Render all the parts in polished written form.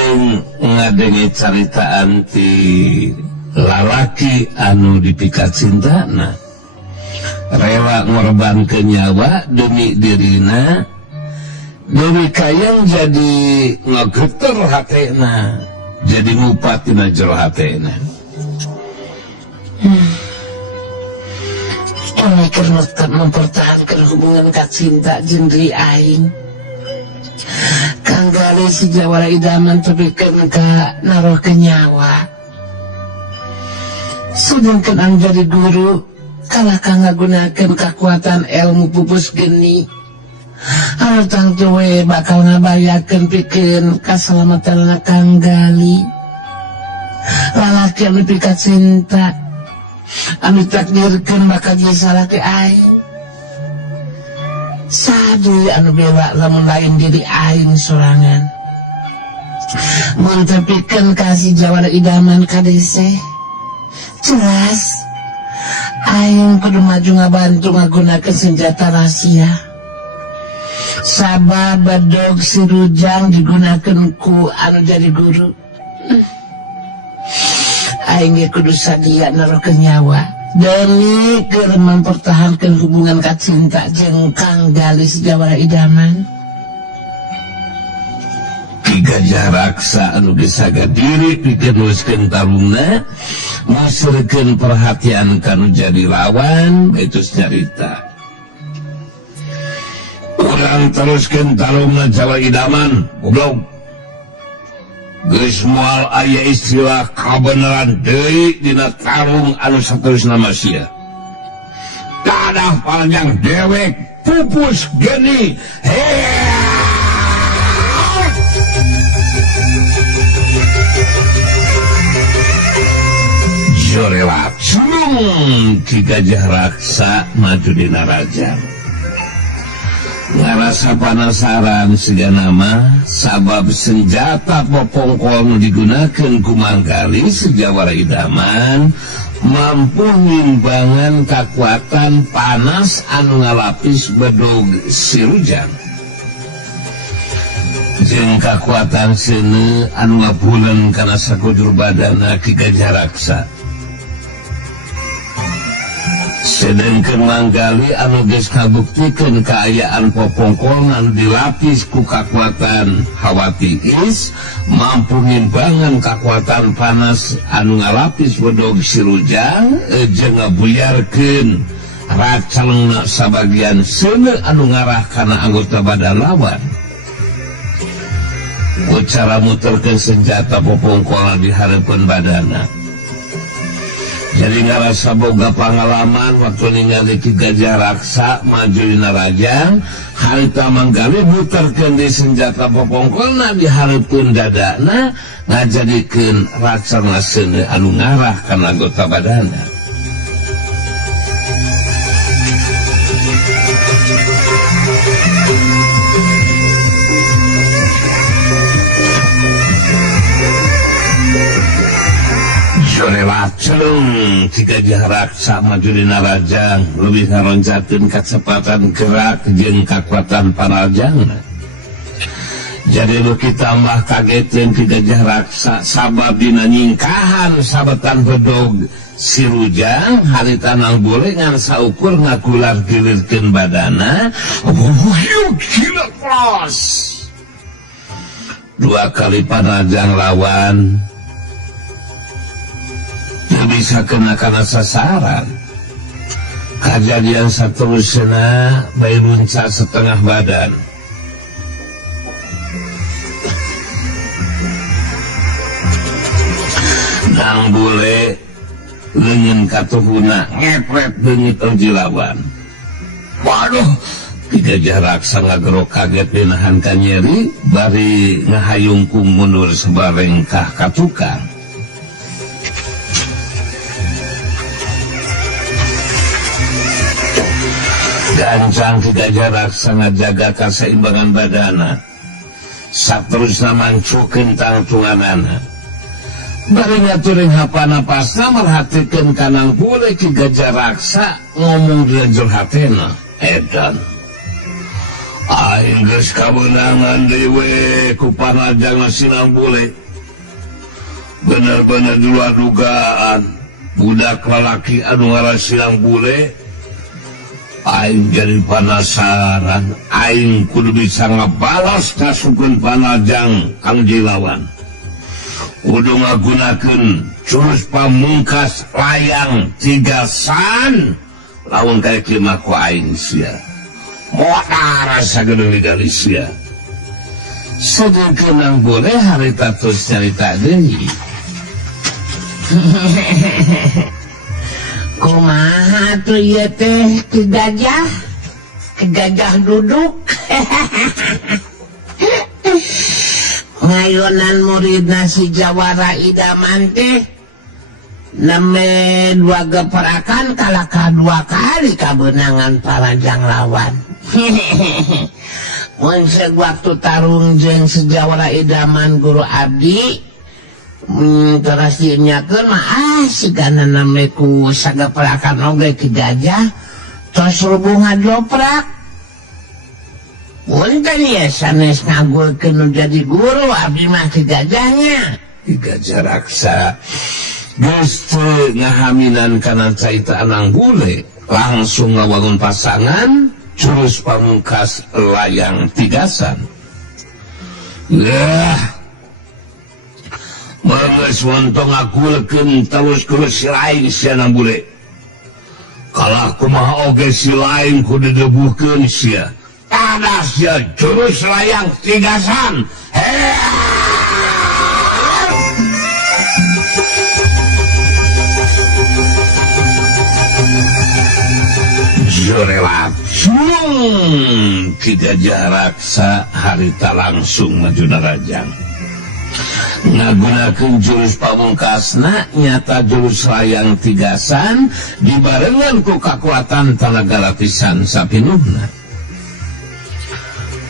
Lajeng ngadengi caritaan ti lalaki anu dipikat cintana rela ngorbankeun nyawa demi dirina, demi kayang jadi ngageter hatena, jadi ngupat tina jero hatena. Ini karena mempertahankan hubungan kacinta jendri aing. Kang gali si Jawara idaman tepikeun ka naruh ke nyawa. Sedangkan ang jadi guru kalah kang ngagunakeun kekuatan ilmu pupus geni. Anu tang tuwe bakal ngabayakeun pikeun kaselamatan kang gali. Lalaki anu pikat cinta anu takdirkeun bakal jadi salaki aing. Sadu anu bela lamun lain diri aing sorangan. Mun tepikeun kasih Jawara idaman kadese. Jelas aing kudu maju ngabantu ngagunakeun senjata rahasia. Sabab bedog si Rujang digunakeun ku anu jadi guru. Aing kudu sadia naruhkeun nyawa demi keur mempertahankan hubungan kacinta jeung Kang Gali si Jawara idaman. Ki Gajah Raksa anu geus saga diri pikeun nuliskeun tarungna ngasurkeun perhatian kanu jadi lawan itu cerita. Urang teruskeun tarungna Jawa idaman goblok. Geus moal aya istilah kabeneran deui dina tarung anu saterusna masia. Kadah panjang dewek pupus geni. Jorela culung Ki Gajah Raksa maju dina rajang. Ngarasa penasaran siga nama sabab senjata popongkol nu digunakeun ku Manggali si Jawara idaman mampu ngimbangan kekuatan panas anu ngalapis bedog si Rujang jeung kekuatan seuneu anu ngabuleun kana sakujur badanna Ki Gajah Raksa. Sedangkan Manggali anu geus kabuktikeun kaayaan popongkol anu dilapis ku kekuatan hawa tiis mampu ngimbangan kekuatan panas anu ngalapis bedog si Rujang jeung ngabuyarkeun racalengna sabagian seuneu anu ngarah kana anggota badan lawan. Ku cara muterkeun senjata popongkol di hareupeun badanna. Jadi ngarasa boga pengalaman waktu ningali Ki Gajah Raksa maju dina rajang, harita Manggali muterkeun di senjata popongkolna di hareupeun dadana ngajadikeun racana seuneu anu ngarah kana anggota badanna. Jorela celung Ki Gajah Raksa maju dina rajang lebih ngaroncakeun kecepatan gerak jeung kekuatan panarjangna. Jadi lu kitambah kagetkeun Ki Gajah Raksa sabab dina nyingkahan sabetan bedog si Rujang harita nang boleh ngan saukur ngakular gilirkeun badana yuk gila klos. Dua kali panarjang lawan bisa kena karena sasaran. Kejadian saterusna bayi lunca setengah badan. Nang bule leungeun katuhuna ngepret beungit uji lawan. Waduh, Ki Gajah Raksa ngagero kaget dinahan ka nyeri bari ngahayungkung mundur sebareng kah katukang. Gancang Ki Gajah Raksa ngajaga kaseimbangan badana saterusna mancukeun tangtunganana bari ngaturing hapanapasna merhatikeun kanang bule Ki Gajah Raksa ngomong di jero hatena edan aing geus kabeunangan dewe ku panajang Sinang Bule. Bener-bener di luar dugaan budak lalaki anu ngaran Sinang Bule. Aing jadi penasaran, aing kudu bisa ngabalas kasukeun panajang Kang Jilawan. Kudu ngagunakeun jurus pamungkas layang tigasan lawan kayak lima ku aing sia. Moal rasa gedeng digali sia. Sedengkeun Nang Bule harita tos nyarita deui. Kumaha tuh ya teh ke gajah duduk. Ngayonan muridna si Jawara Idaman teh neme dua geperakan kalaka dua kali kabenangan Panajang lawan. Mun waktu tarung jeung si Jawara Idaman guru abdi terus dinyakeun mah sigana nameku sagaperakan oge ke gajah tos rubungan doprak. Punten ya sanes ngagulkeun nu jadi guru abdi mah ke gajahnya. Ki Gajah Raksa geus teu ngahaminan kana caitaan Nang Bule, langsung ngawangun pasangan jurus pamungkas layang tigasan. Mangges wontong ngagulkeun terus si lain sia Nang Bule. Kalah kumaha oge si lain kudu dibuhkeun sia. Ada sia jurus layang tigasan. Jorelat Ki Gajah Raksa harita langsung maju narajang. Ngagunakeun jurus pamungkasna nyata jurus layang tigasan dibarengan ku kakuatan tenaga lapisan sapinuhna.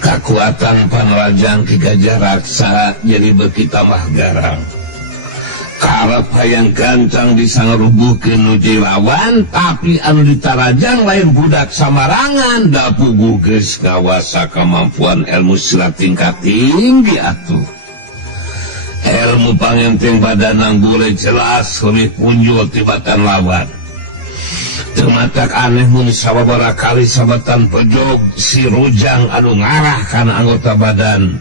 Kakuatan panrajang Ki Gajah Raksa jadi beuki tambah garang. Karep hayang gancang bisa ngerubuhkeun nu Jilawan, tapi anu ditarajang lain budak samarangan da puguh geus ngawasa kemampuan ilmu silat tingkat tinggi atuh. Ilmu pangenteng badan Nang Bule jelas lebih punjul tibatan lawan. Tematak aneh mun sababaraha kali sabatan pejog si Rujang anu ngarah kana anggota badan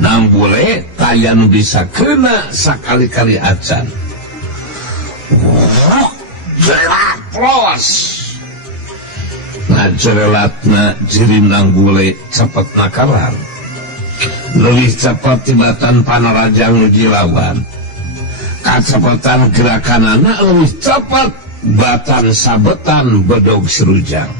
Nang Bule taya nu bisa kena sakali-kali acan. Jelat pros. Ngajerelatna jirim Nang Bule cepet nakalan. Lebih cepat tibatan panarajang nu Jilawan. Kacepatan gerakanana lebih cepat batan sabetan bedog Serujang.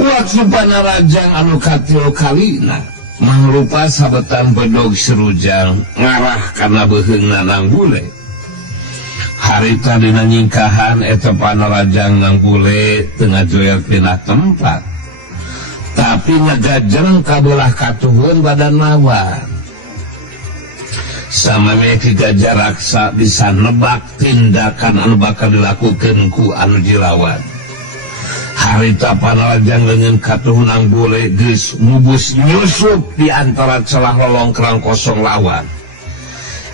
Waktu panarajang anu katil kalina mangrupa sabetan bedog Serujang ngarah karena beheungna Nang Bule. Harita dina nyingkahan eta panarajang Nang Bule teu ngajoyel pindah tempat. Tapi ngagajeng kabelah katuhun badan lawan. Sameme Ki Gajah Raksa bisa nebak tindakan anu bakal dilakukeun ku anu Jilawan. Harita panarajang dengan katuhun Nang Bule geus ngubus nyusup di antara celah lolongkrang kosong lawan.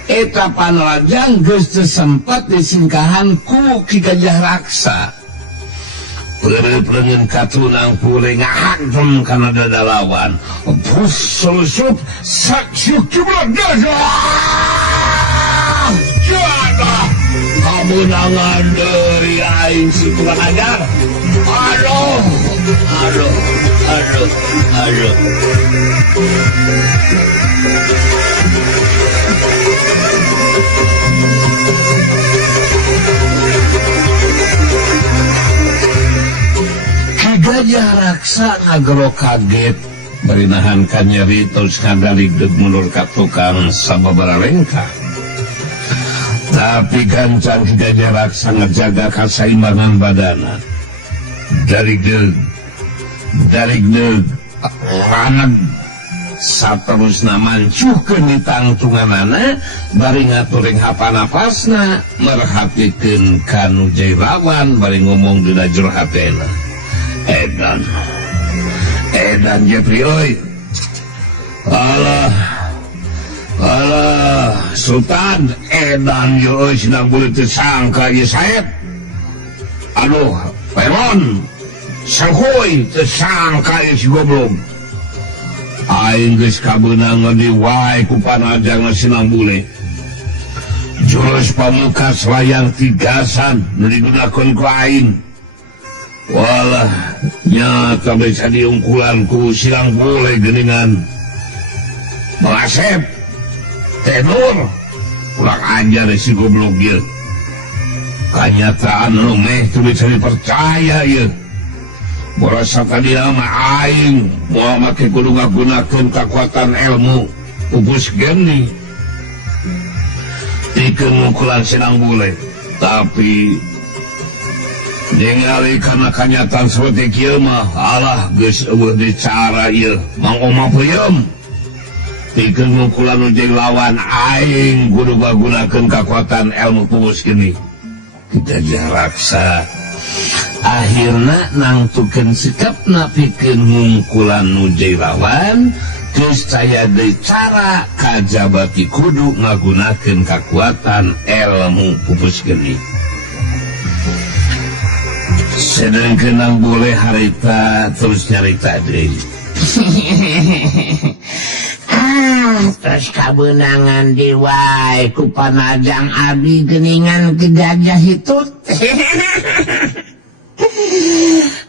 Eta panarajang geus teu sempat disingkahan ku Ki Gajah Raksa. Perengen katuhun Nang Bule ngahantem kana dada lawan. Bus selusup saksuk jumlah dada. Jadah kemenangan dari aing si kurang ajar. Aduh. Ki Gajah Raksa ngagero kaget berinahan kan nyeri terus ngadaligdeg mundur ka tukang sababaraha lengkah. Tapi gancang Ki Gajah Raksa ngejaga kasaimbangan badana. Daligdeg raneg saterusna mancuhkeun di tangtunganana bari ngaturing hapanapasna merhatikeun kanu Jilawan bari ngomong dina jero hatena. Edan Edan Jepri oi. Alah Sultan edan yo sedang boleh tersangka ya Saeb. Aduh Paimon sangkoi tersangka ya si goblok. Aing geus kabeunang diwae ku panajang sinang bule. Jurus pamungkas layang tigasan nu digunakeun ku aing. Walah nyata bisa diungkulan ku silang bule geuningan. Melasep tenur ulang ajar si goblok ieu. Kanyataan nu meh teu bisa dipercaya ieu. Merasa tadi nama aing mau make kudu ngagunakeun kekuatan ilmu pupus geni dikeun ngukulan sinang bule, tapi ningali kana kanyataan seperti kieu mah alah geus eueuh dicara ieu Mang Oma peuyeum dikeun ngukulan nu jeung lawan aing kudu ngagunakeun kekuatan ilmu pupus geni. Kita jaraksa akhirna nangtukeun sikapna pikeun ngungkulan nu lawan geus saya deui cara kajabati kudu ngagunakeun kekuatan ilmu pupus geni. Sedengkeun nang boleh harita terus nyarita deui. Terus kabeunangan diwae ku panajang abdi geuningan ke gajah hitut.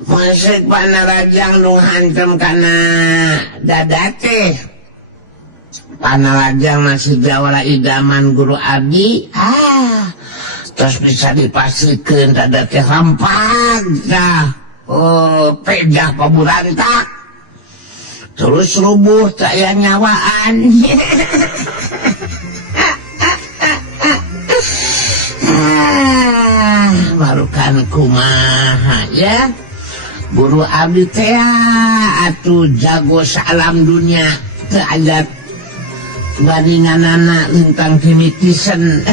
Masuk panarajang nu hantem kana dada teh. Panarajang nasi jawara idaman guru abdi. Terus bisa dipasikeun dada teh rampag dah. Pedah paburantak. Terus rubuh tak aya nyawaan. Barukan kumaha ya. Guru abdi teh atuh jago salam dunia teu aya bandinganana lintang timitisan.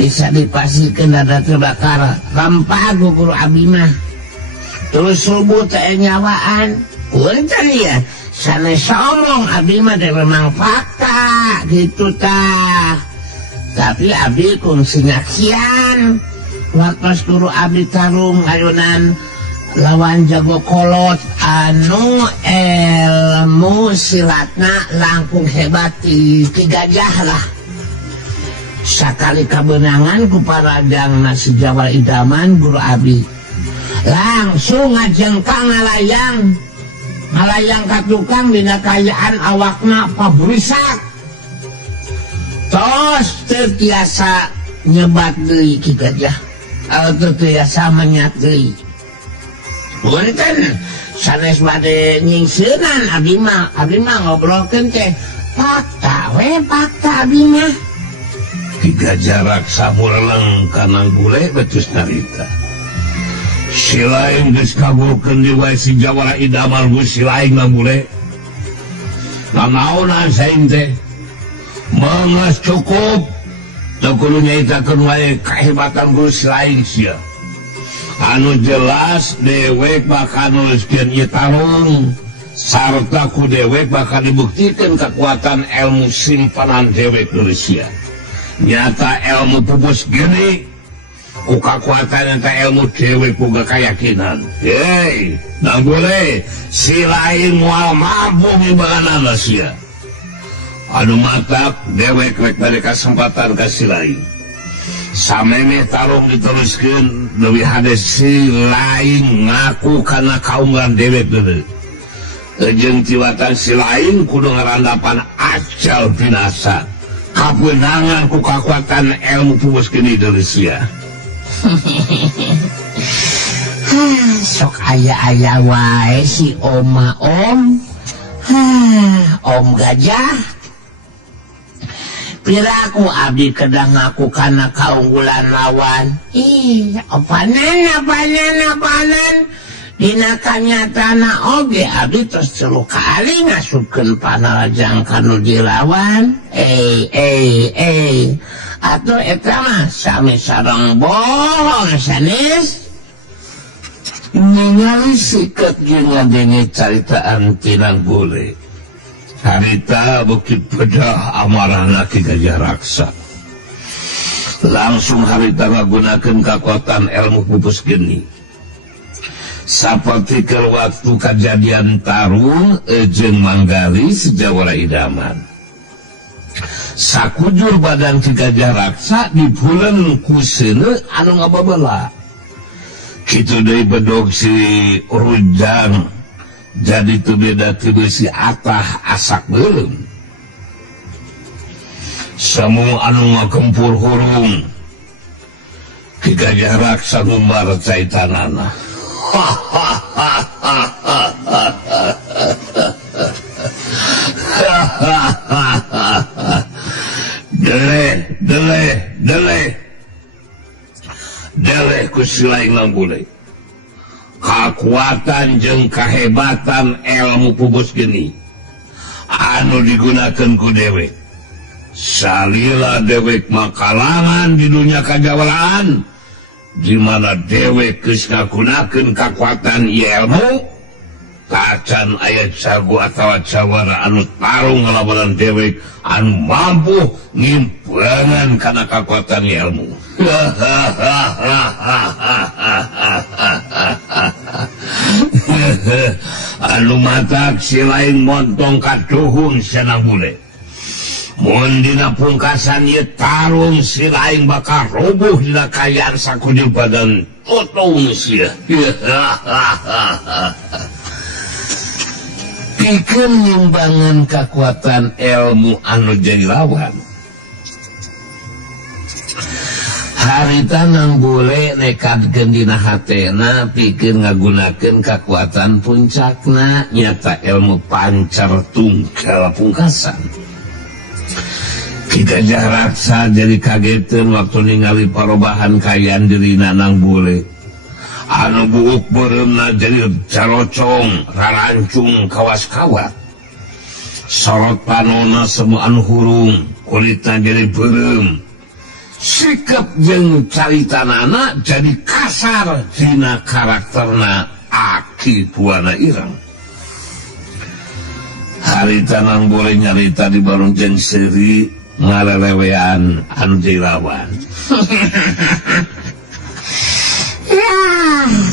Bisa dipasikeun dada teh bakar rampag guru abdi mah. Terus subuh teh nyawaan. Punten ya, sanes omong abdi mah teh memang fakta gitu tah. Tapi abdi kungsi ngakian. Waktu guru abdi tarung ayunan lawan jago kolot anu ilmu silatna langkung hebat ti gajah lah. Sakali kabenangan ku paradang nasi Jawa idaman guru abdi. Langsung ngajengkang ngalayang ka tukang dina kayaan awakna paburisak. Tos terbiasa nyebat deui ki gajah. Terbiasa menyat deui. Punten sanes bade nyingseunnan abdi mah ngobrolkeun teh fakta abdi mah. Ki gajah raksa mureleng kana gule betus narita. Si lain geus kabulkeun di wae si Jawara idaman gus si lain mah bule. Nanaonan saing teh mangas cukup teu kudu nyaitakeun wae kahebatan gus si lain sia. Anu jelas dewek bakal nuliskeun ieu tarung sarta ku dewek bakal dibuktikeun kekuatan ilmu simpanan dewek nulis sia. Nyata ilmu pupus geni ku kakuatan enta ilmu dewek boga kayakinan. Hei, nang boleh si lain moal mampu mibalanana sia. Anu matap dewek rek dari kesempatan ka si lain. Sameme tarung diteruskeun leuwih hades si lain ngaku kana kaunggan dewek deui. Jeung tiwatan si lain kudu ngarandapan acal binasa. Kabenangan ku kakuatan ilmu pupus geni deui sia. Sok aya wae si Oma Om gajah. Piraku abdi kedah ngaku kana kaunggulan lawan. Apanan dina kanyatana oge abdi terus 3 kali ngasupkeun panarajang kanu dilawan. Atuh eta mah sami sareng bohong sanes. ningali sikat jeung ngadenge caritaan Tinang Bule. Harita Bukit Pedah amarahna Ki Gajah Raksa. Langsung harita ngagunakeun kakuatan ilmu pupus geni. Saperti ke waktu kejadian Tarung jeung Manggali sejawara idaman. Sakujur badan Ki Gajah Raksa dipulen ku seuneu anu ngababala. Kitu deui bedog si Rujang jadi tu beda ti si Atah asak beuleum. Samu anu ngakempur hurung Ki Gajah Raksa ngumbar caitanana. Deleh ku silaing Bule. Kakuatan jeung kahebatan ilmu pupus geni anu digunakeun ku dewek. Salila dewek makalangan di dunia kajawalaan, di mana dewek geus ngagunakeun kakuatan ilmu, tacan aya jago atawa jawara anu tarung ngalawan dewek anu mampu ngimbangan kana kakuatan ilmu. Anu matak si lain montong kaduhung Tinang Bule. Mun dina pungkasan ieu tarung si lain bakal rubuh dina kayaan sakujur badan totong sia. Pikeun ngimbangan kakuatan ilmu anu jadi lawan. Harita Nang Bule nekadkeun dina hatena pikeun ngagunakeun kakuatan puncakna nyata ilmu pancar tunggal pungkasan. Ki Gajah Raksa jadi kageteun waktu ningali parobahan kayaan dirina Nang Bule. Anu buuk beureumna jadi carocong, rarancung kawas-kawat. Sorot panona semua anu hurung, kulitna jadi beureum. Sikap jeung caritanana jadi kasar dina karakterna Aki Puana Ireng. Harita Nang Bule nyarita di barung jeung seuri ngalelewean anu dilawan. Ya,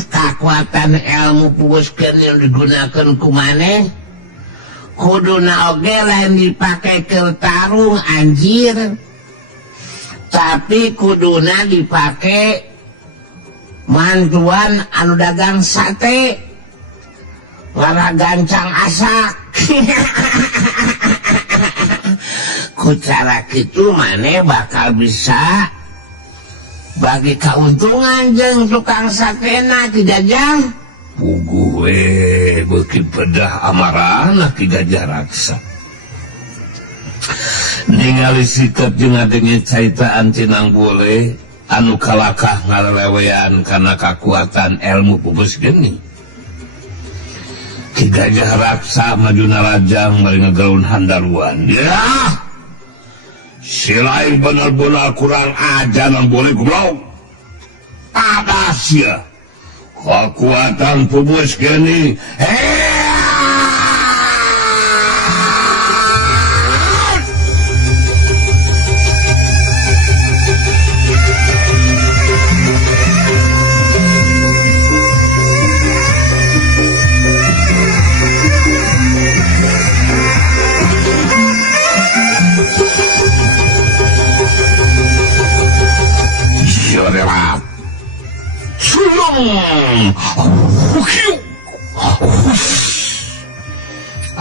kakuatan ilmu pupus geni yang digunakan ku maneh kuduna oge lain dipake ke tarung anjir, tapi kuduna dipake mantuan anu dagang sate ngaragancang asak. Ku cara kitu maneh bakal bisa bagi keuntungan jeung tukang satena Ki Gajah. Puguh we Bukit Pedah amarahna Ki Gajah Raksa. Ningali sikap jeung ngadenge caitaan Tinang Bule anu kalakah ngalelewean kana kakuatan ilmu pupus geni. Ki Gajah Raksa majuna rajang bari ngagaun handaruan. Ya, si lain benar-benar kurang ajar Nang Bule goblok. Ada sia kekuatan pupus geni.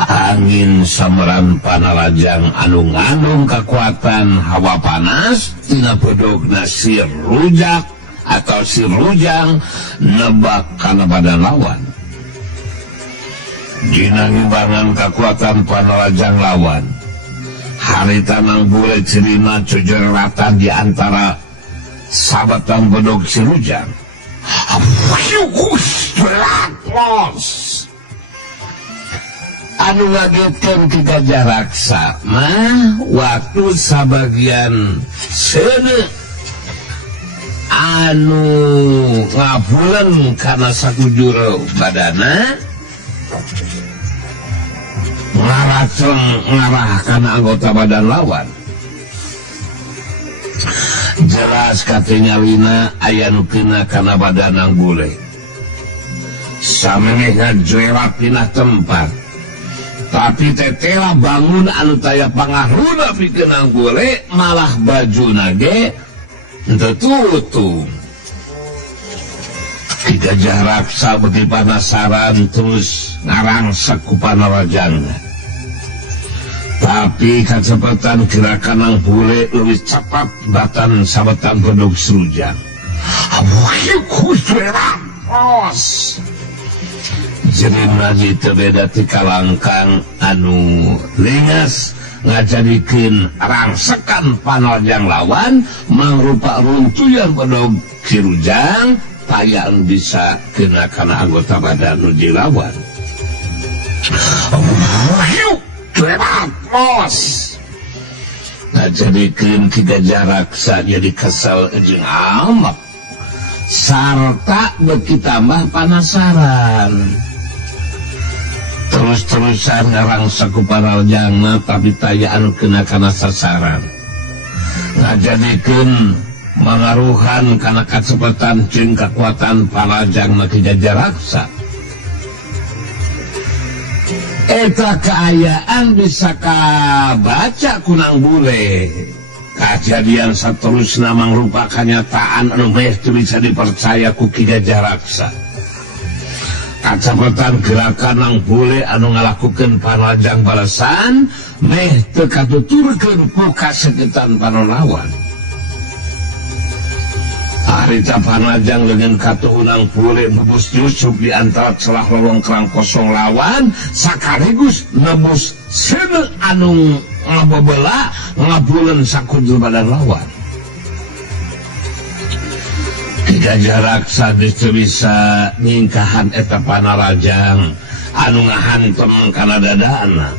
Angin sameran panarajang anu ngandung kekuatan hawa panas tina bedogna si Rujak atau si Rujang nebak kana badan lawan. Dina ngimbangan kekuatan panarajang lawan, harita Nang Bule cirina cojeratan di antara sabatan bedog si Rujang. Anu ngagetkeun Ki Gajah Raksa mah waktu sabagian seuneu anu ngabulen karena sakujur badana ngarahkan anggota badan lawan. Jelas katanya Lina aya nu kena kana badanang bule. Samengehna jerat pinah tempat. Tapi tetela bangun anu taya pangaruhna pikeun ang bule malah bajuna ge henteu tutung. Ki Gajah Raksa beuki panasaran terus ngarangsek ku panarajangna. Tapi kacepatan gerakan ang bule lebih cepat batan sabetan penduduk serujang. Abuhi kuswera os. Jadi lagi terbeda ti kalangkang anu lingas ngajadikeun rangsekan panarjang lawan mangrupa runtuyan penduduk serujang tayang bisa kena kana anggota badan nu dilawan. Abuhi Terapos ngajadikeun Ki Gajah Raksa jadi kesel jeung amat sarta beuki tambah panasaran. Terus-terusan ngarangsek ku panarjangna tapi taya anu kena kana sasaran. Ngajadikeun mangaruhan kana kacepatan jeung kakuatan panarjangna Ki Gajah Raksa. Eta keayaan bisa kabaca kunang bule. Kejadian saterusna mangrupa kanyataan anu meh teu bisa dipercaya ku Ki Gajah Raksa. Kacepatan gerakan nang bule anu ngalakukeun panarjang balasan meh teu katuturkeun ku kasegetan panarawan. Harita panajang dengan katuhunang bule nebus nyusup di antara celah lorong kerang kosong lawan sakaligus nebus sene anu ngababela ngabulen sakujur badan lawan. Ki Gajah Raksa geus bisa nyingkahan eta panarajang anu ngahantem kana dadana.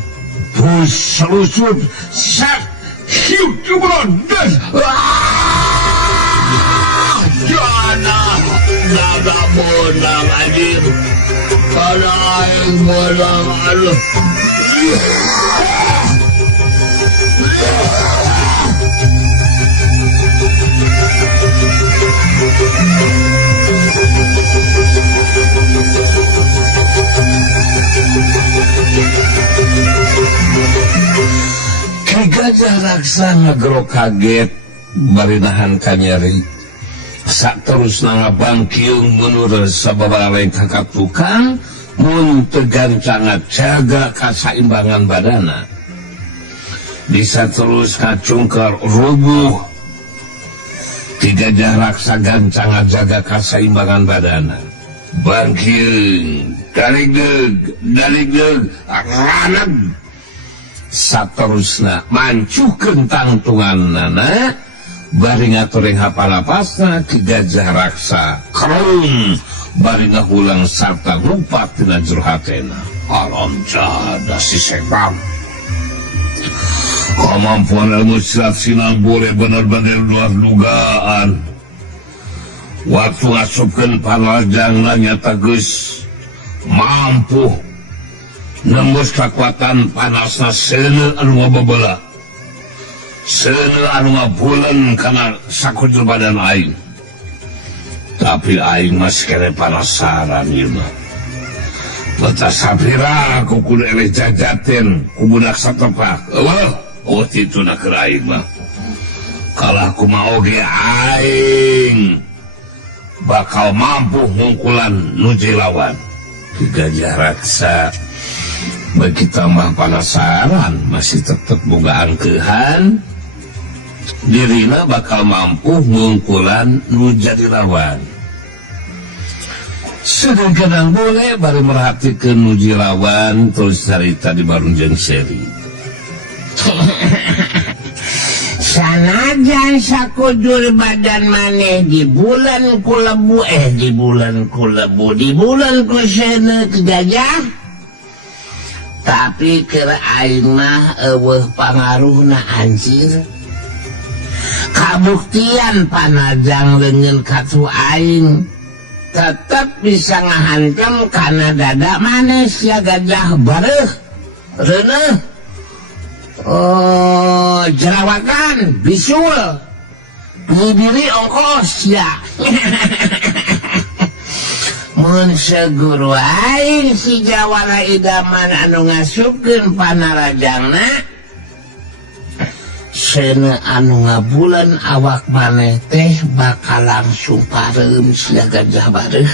Pus selusup sak hiup jubrodes. Jana naga bonang anjir pada aing bonang aduh. Ki Gajah Raksa ngegero kaget bari nahan kanyeri. Sak terus ngabangkiung menurut sababaraha kakak tukang mun tegancangat jaga kasaimbangan badana. Bisa terus kacungkar rubuh. Ki Gajah Raksa gancangat jaga kasaimbangan badana. Bangkiung dalig ranag. Saterusna mancukeun tangtunganna bari ngatureng hapalapasna Ki Gajah Raksa kerung bari ngahulang sarta ngumpat tina jero hatena. Alam jada si setan. Kemampuan ilmu silat sinang boleh bener-bener luar dugaan. Waktu ngasupkeun panarjangna nyata geus mampu nembus kekuatan panasna seuneu anu ngababela. Seuneu anu ngabulen kana sakujur badan aing. Tapi aing masih kene panasaran ieu mah. Beta sapira ku kudu eleh jajaten ku budak satepak. Eueuh, kituna keur aing mah. Kalah kumaha oge aing bakal mampu ngungkulan nuju lawan. Ki Gajah Raksa bagi tambah panasaran masih tetep boga angkeuhan dirina bakal mampu ngungkulan nu jadi lawan. Sedangkan boleh baru merhatikeun nuju lawan terus carita di barunjeun seri. Sanajan sakujur badan maneh di bulan ku lebu di bulan ku sene Ki Gajah. Tapi keur aing mah eueuh pangaruhna anjir. kabuktian panajang lengan katu aing tetap bisa ngahancam karena dada manis ya gajah bareh reneh jerawatan bisul bibiri ongkos ya mun seguru aing si jawara idaman anu ngasupkeun panarajangna sena anu ngabulan awak maneh teh bakal langsung pareum sia gajah bareh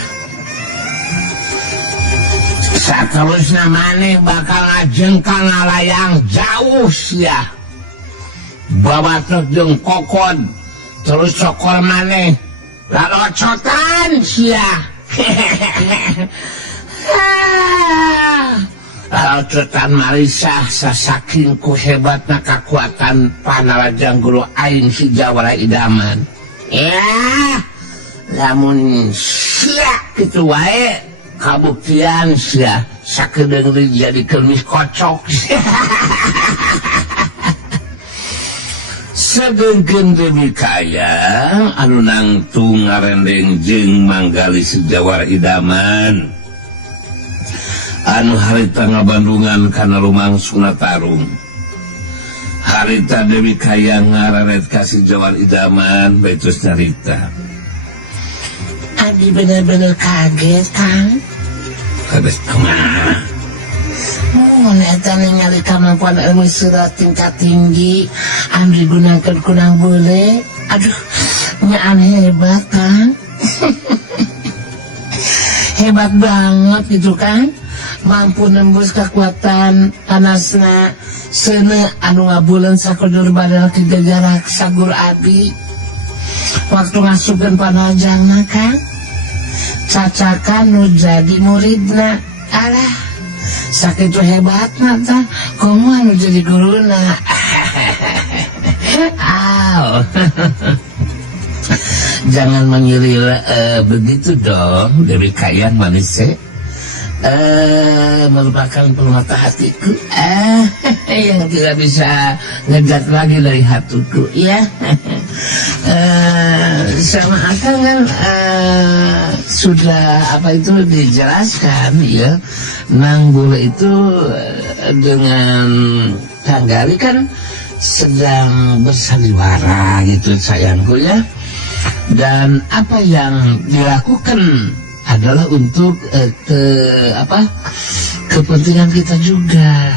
saterusna maneh bakal ngajengkang ngalayang jauh sia babatok jeung kokod terus cokor maneh lalocotan sia Alcetan Marisa sasaking ku hebatna kakuatan panarajang guru aing si jawara idaman ya lamun sia kitu wae kabuktian sia sakedeung jadi kemis kocok sedengkeun deui kaya anu nangtung ngarendeng jeung manggali si jawara idaman anu harita ngabandungan kana lumangsungna tarung harita Dewi Kaya ngararet kasih jawar idaman betus nyarita Adi bener-bener kaget Kang kaget kumaha mun eta ningali kemampuan ilmu surat tingkat tinggi anu digunakeun ku Nang Bule aduh nyaan hebat Kang hebat banget gitu kan mampu nembus kekuatan panasna sene anu ngabuleun sakudur badal tiga jarak sagur abi waktu ngasupkeun panajangna Kang cacakan nu jadi muridna alah sakitu hebatna tah komo anu jadi guruna aw jangan mengilir begitu dong Dewi Kaya manisnya merupakan permata hatiku yang tidak bisa ngejat lagi dari hatiku ya sama akang kan sudah apa itu dijelaskan ya Nang Bule itu dengan Kang Gali kan sedang bersandiwara gitu sayangku ya dan apa yang dilakukan adalah untuk kepentingan kita juga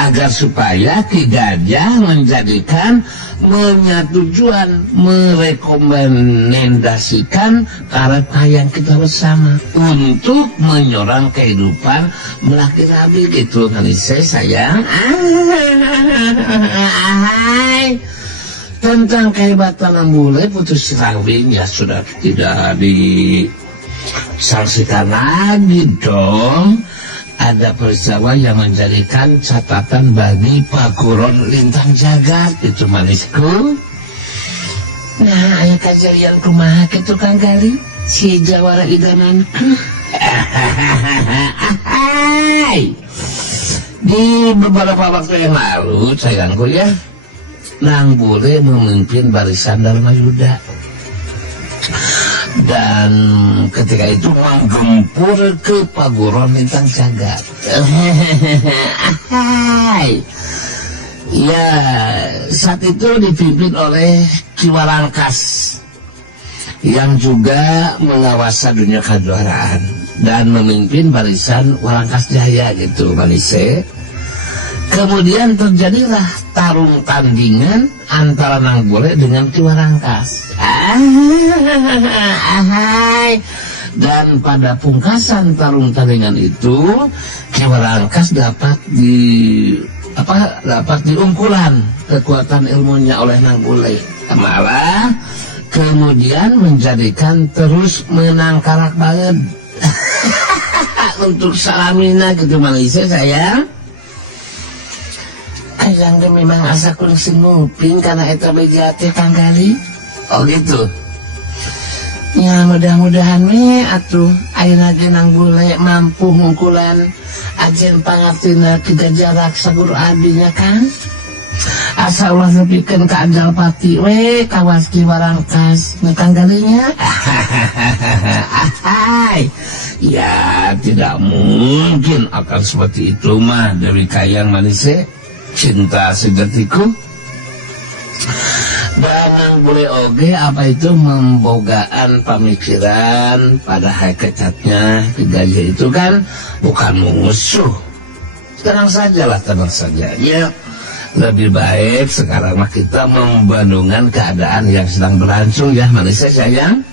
agar supaya Ki Gajah menjadikan menyatujuan merekomendasikan karena yang kita bersama untuk menyorang kehidupan melaki rabi gitu kali sayang tentang kehebatan Nang Bule putus rawing ya sudah tidak disaksikan lagi dong. Ada peristiwa yang menjadikan catatan bagi Pakuron Lintang Jagat itu manisku. Nah ayah kejadian kumaha gitu Kang Gali si jawara idananku. Di beberapa waktu yang lalu sayangku ya Nang Bule memimpin barisan Dharma Yuda dan ketika itu menggempur ke Paguron Lintang Jagat. Ya saat itu dipimpin oleh Ki Warangkas yang juga mengawasi dunia kejuaraan dan memimpin barisan Warangkas Jaya gitu Manise. Kemudian terjadilah tarung tandingan antara Nang Bule dengan Ki Warangkas. Dan pada pungkasan tarung tandingan itu Ki Warangkas dapat diungkulan kekuatan ilmunya oleh Nang Bule. Malah kemudian menjadikan terus menang karak banget untuk salamina gitu Malaysia saya. Yang memang asa kuning nguping karena eta bejate Kang Gali. Oh gitu. Ya mudah-mudahan atuh ayeuna ge Nang Bule mampu ngungkulan ajen pangartina 3 jarak sagur adinya kan. asa ulah nepikeun ka Anjalpati we kawaski warangkas nekang galinya. Ya tidak mungkin akan seperti itu mah Dewi Kayang manisnya cinta sejatiku. Dan boleh oge apa itu membogaan pemikiran pada hakikatnya gajah itu kan bukan musuh. Tenang sajalah, tenang saja ya. Lebih baik sekarang mah kita membandingkan keadaan yang sedang berlangsung ya manisnya sayang.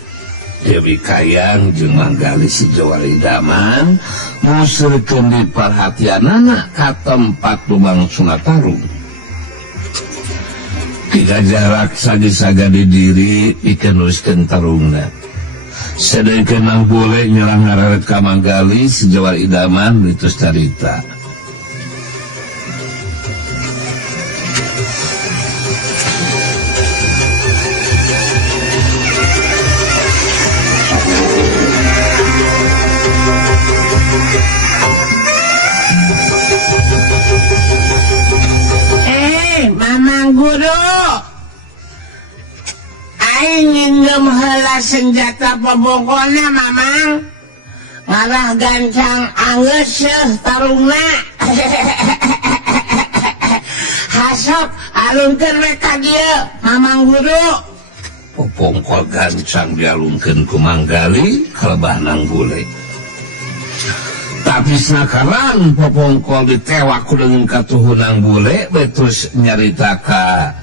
Dewi Kayang jeung Manggali si Jawari Daman musirkeun di perhatianana ka tempat lumangsungna tarung. Ki Gajah Raksa disagadi diri pikeunuskeun tarungna. Sedengkeun Mang Bule nyerang ngareret ka Manggali si Jawari Daman ditus carita. Mamang Guru, aing nginggem heula senjata pabongkona Mamang. Ngarah gancang anggeus tarungna. Hasok alungkeun we ka dieu Mamang Guru. Popongkol gancang dialungkeun ku Manggali kalebah Nang Bule. Tapi sanakaran popongkol ditewak ku dengan katuhun Nang Bule betus nyarita ka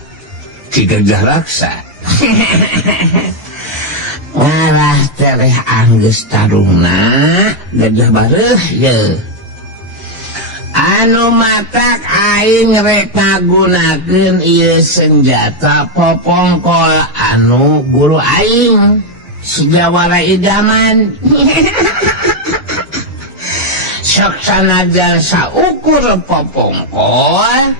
Ki Gajah Raksa. Ngarah tereh anggeus tarungna gajah bareuh ye. Anu matak aing rek ngagunakeun ieu senjata popongkol anu guru aing si Jawari Daman. Sok sanajan saukur popongkol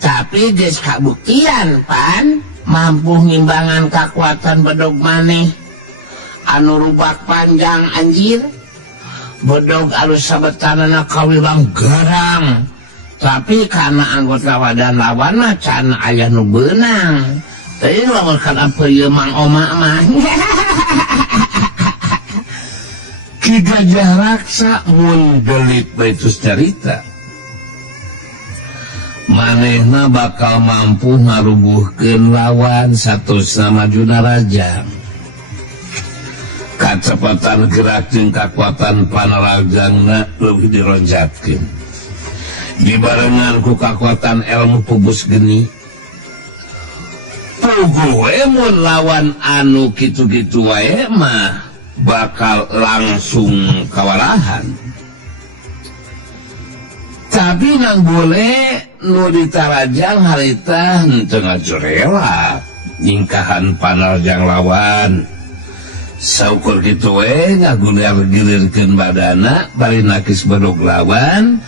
tapi geus kabuktian pan mampu ngimbangan kekuatan bedog maneh anu rubak panjang anjir. Bedog alus sabetanana kawilang garang tapi karena anggota wadan lawan mah can aya nu beunang teuing lamun kana peuyeum Mang Oma mah. Ki Gajah Raksa mun gelit baitus carita manehna bakal mampu ngarubuhkeun lawan satusna majuna rajang. Kacepatan gerak jeung kakuatan panarajangna leuwih dironjatkeun dibarengan ku kakuatan ilmu pubus geni. Puguh we mun lawan anu kitu-kitu wae mah bakal langsung kawalahan. Tapi Nang Bule nu ditarajang harita henteu ngajorela nyingkahan panarjang lawan. Saukur kitu we ngagulir-gilirkeun badana bari nakis bedog lawan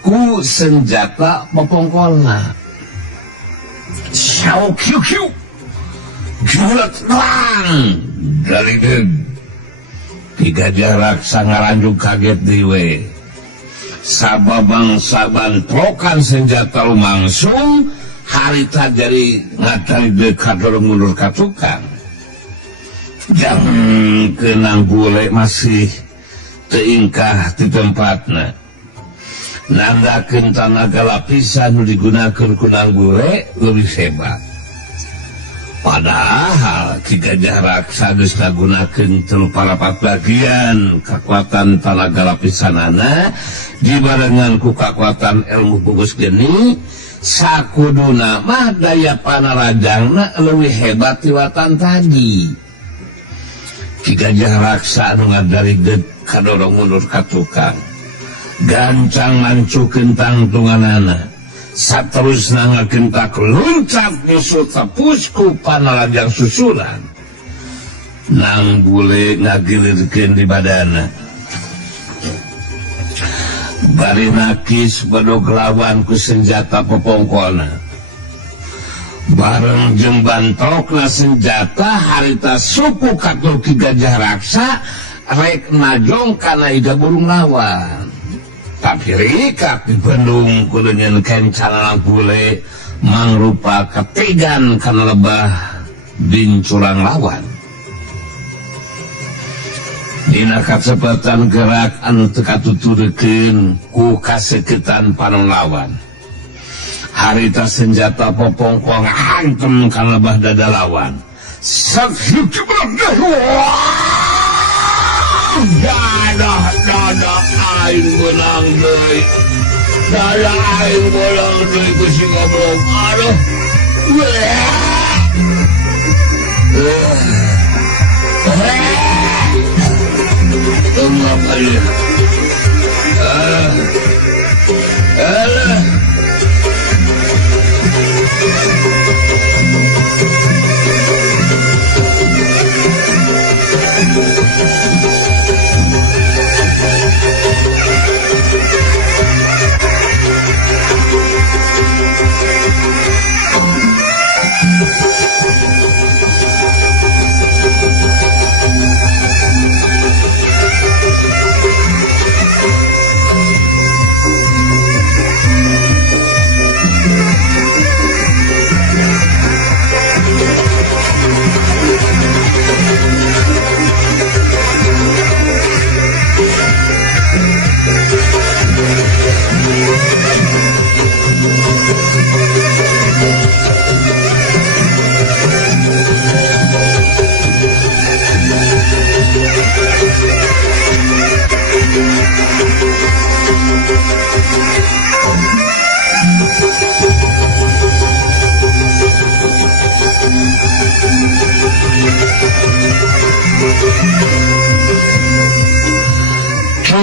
ku senjata popongkolna. Syau kiu kiu julet lang daligeun. Ki Gajah Raksa ngaranjung kaget diwe. Sababang sabantrokan senjata lumangsung harita jadi ngatari dekat dorong mundur ka tukang. Jang ke Nang Bule masih teingkah di tempatna. Nandakeun tanaga lapisan nu digunakeun ku Nang Bule leuwih hebat. Padahal Ki Gajah Raksa geus ngagunakeun 34 bagian kekuatan tanaga lapisanana dibarengan ku kekuatan ilmu pubus geni. Sakuduna mah daya panarajangna leuwih hebat tiwatan tadi. Ki Gajah Raksa anu ngadarigdeut kadorong mundur ka tukang. Gancang mancukeun tangtunganana. Saterusna ngagentak loncat nyusul tepus ku panarajang susulan. Nang Bule ngagilirkeun di badana. Bari nakis bedog lawan ku senjata popongkolna. Bareng jeung bantrokna senjata harita suku katul Ki Gajah Raksa rek najong kana iga burung lawan. tapi rikat di Bandung kudenyan kencana bule mangrupa ketigan karena lebah bincurang lawan dina kacepatan gerak anu teka tuturkeun ku kaseketan panon lawan harita senjata popongkong hantem karena lebah dada lawan dadah aing benang deui dadah aing benang deui ku si goblok aduh ngapa ya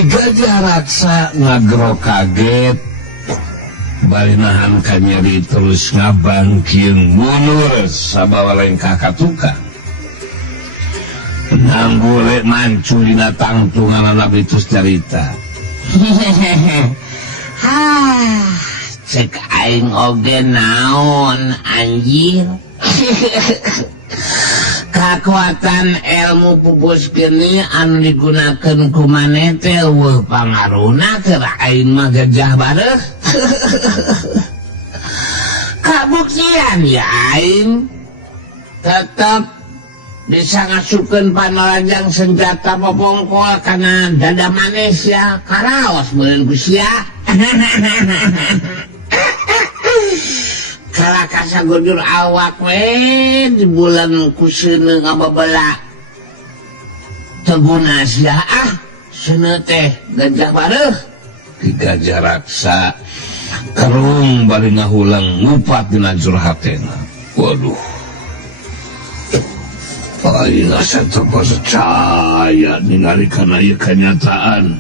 Gajah Raksa ngagro kaget bari nahan ka nyeri terus ngabangkieun mundur sabawa lengkah katuka nang bule mancu dina tangtungan bitus carita cek aing oge naon anjir kakuatan ilmu pupus geni anu digunakan ku maneh teh weuh pangaruna keur aing mah gajah bareuh kabuktian ya aing tetep bisa ngasukeun panolajang senjata popongkol kana dada manis ya karaos meureun ku sia kalakasa gudur awak we di bulan kuseuneu ngababela teguna sia seuneu teh gajah bareuh di Gajah Raksa kerung bari ngahulang ngupat dina jurhatena waduh aing asa teu percaya ningali kana ieu kenyataan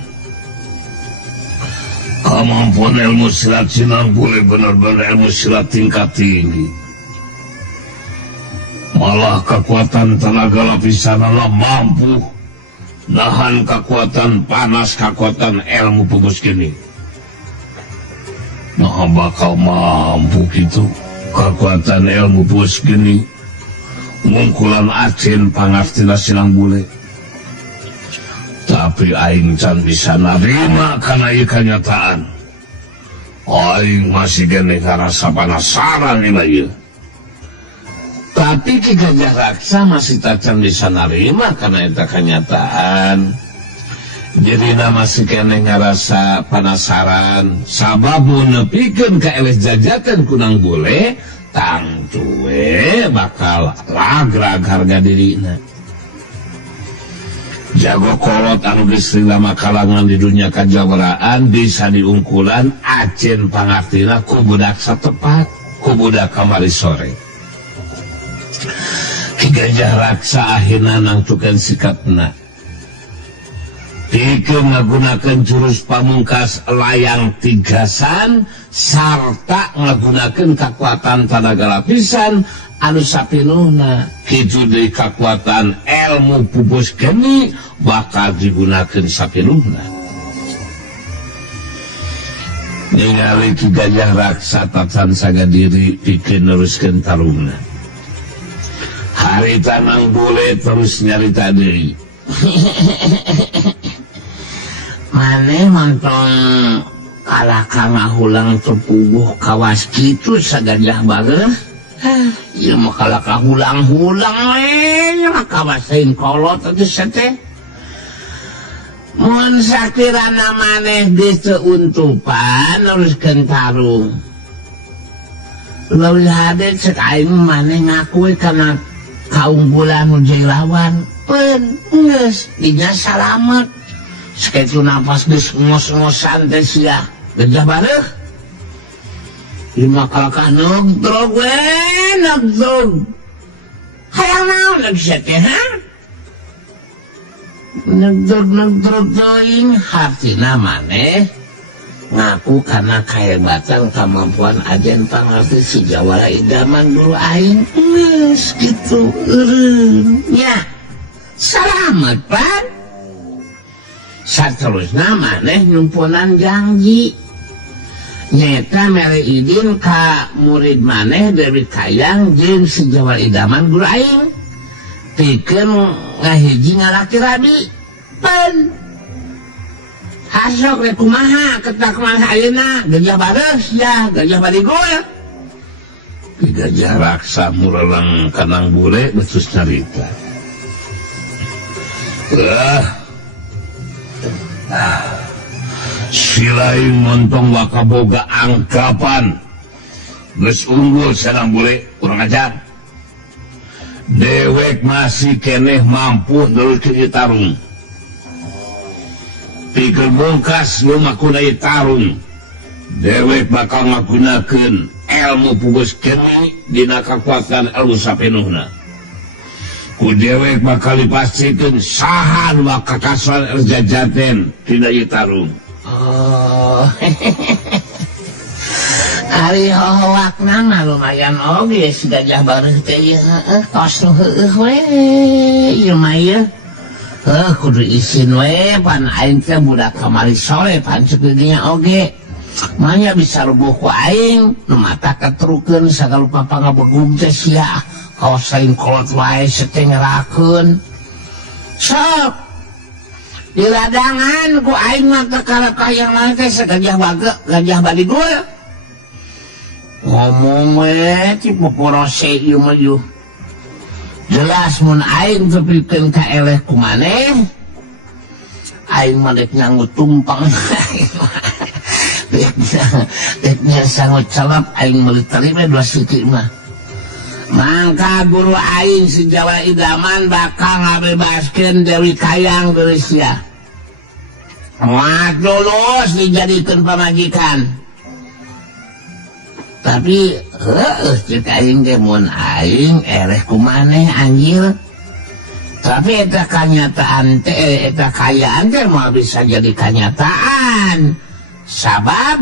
kemampuan ilmu silat Sinang Bule benar-benar ilmu silat tingkat tinggi malah kekuatan tenaga lapisanana mampu nahan kekuatan panas kekuatan ilmu pupus geni nah bakal mampu gitu kekuatan ilmu pupus geni ngungkulan acen pangartina Sinang Bule tapi aing can bisa narima karena ieu kenyataan aing masih gene ngarasa penasaran dina ieu tapi Ki Gajah Raksa masih tak can bisa narima karena eta kenyataan jadi masih kene ngarasa penasaran sababu nepikeun ka eleh jajakan kunang bule tangtu we bakal lagrag harga dirina jago kolot anu geus lama kalangan di dunia kajawaraan bisa diungkulan acen pangartina ku budak satepat ku budak kamari sore Ki Gajah Raksa akhirna nangtukeun sikapna pikeun ngagunakeun jurus pamungkas layang tigasan sarta ngagunakeun kekuatan tenaga lapisan anu sapinuhna kitu deui kekuatan ilmu pupus geni bakal digunakeun sapinuhna ningali Ki Gajah Raksa tatan sagadiri pikeun neruskeun tarungna harita Nang Bule terus nyarita deui maneh mantong kalaka ngahulang tepuguh kawas kitu sagajah bareuh. Ieu mah kalaka hulang-hulang we kawasain kolot atuh teh. Mun sakirana maneh geus teu untupan neruskeun tarung. Leuwih hade cek aing maneh ngaku kana kaunggulan nu jadi lawan. Pen geus dinya salamet. Sakitu napas geus ngos-ngosan teh sia. Gajah bareuh. Lima kalakah nugdrog we nugdrog. Hayang naon lagi sia teh ha? Nugdrog teuing hartina maneh ngaku karena kehebatan kemampuan ajen pangarti si Jawara idaman guru aing geus kitu eureun nya. Salamet pan. Saterusna maneh nyumpunan janji nyata mere idin ka murid maneh Dewi Kayang jeung si Jawara idaman guru aing pikeun ngahiji ngalaki rabi pan. Hasok rek kumaha ketak kumaha ayeuna gajah bareuh sia gajah badigol. Gajah raksa mureleng kanang bule betus nyarita. Silaing montong wakaboga angkapan geus unggul sareng bule kurang ajar. Dewek masih keneh mampu neruskeun tarung. Pikir bongkas lumakuna tarung. Dewek bakal ngagunakeun ilmu pupus keni dina kakuatan ilmu sapenuhna. Ku dewek bakal dipastikeun sahan wakakasan erjajaten dina ieu tarung. Oh. Ari hohoakna mah lumayan oge si gajah bareuh teh ieu heueuh tos nu heueuh we ieu mah ieu. Kudu isin we pan aing teh budak kamari sore pan ceukeunya oge. Manya bisa rubuh ku aing nu mata ketrukeun sagala papangabegug teh sia kaosain kolot wae setengerakeun. Sok di ladangan ku aing mah teu kalakah yang mah teh sagajah gajah badigul. Ngomong we ti poporose ieu mah ieu. Jelas mun aing tepikeun ka eleh ku maneh. Aing mah dek nganggo tumpang. Deknya sangut calap aing meuli terima 2 siti mah. Mangka guru aing si Jawara idaman bakal ngabebaskeun Dewi Kayang deui sia. Moal lulus dijadikeun pamajikan. Tapi cek aing teh mun aing ereh kumaneh anjir. Tapi eta kanyataan teh eta kayaan teh moal bisa jadi kanyataan. Sabab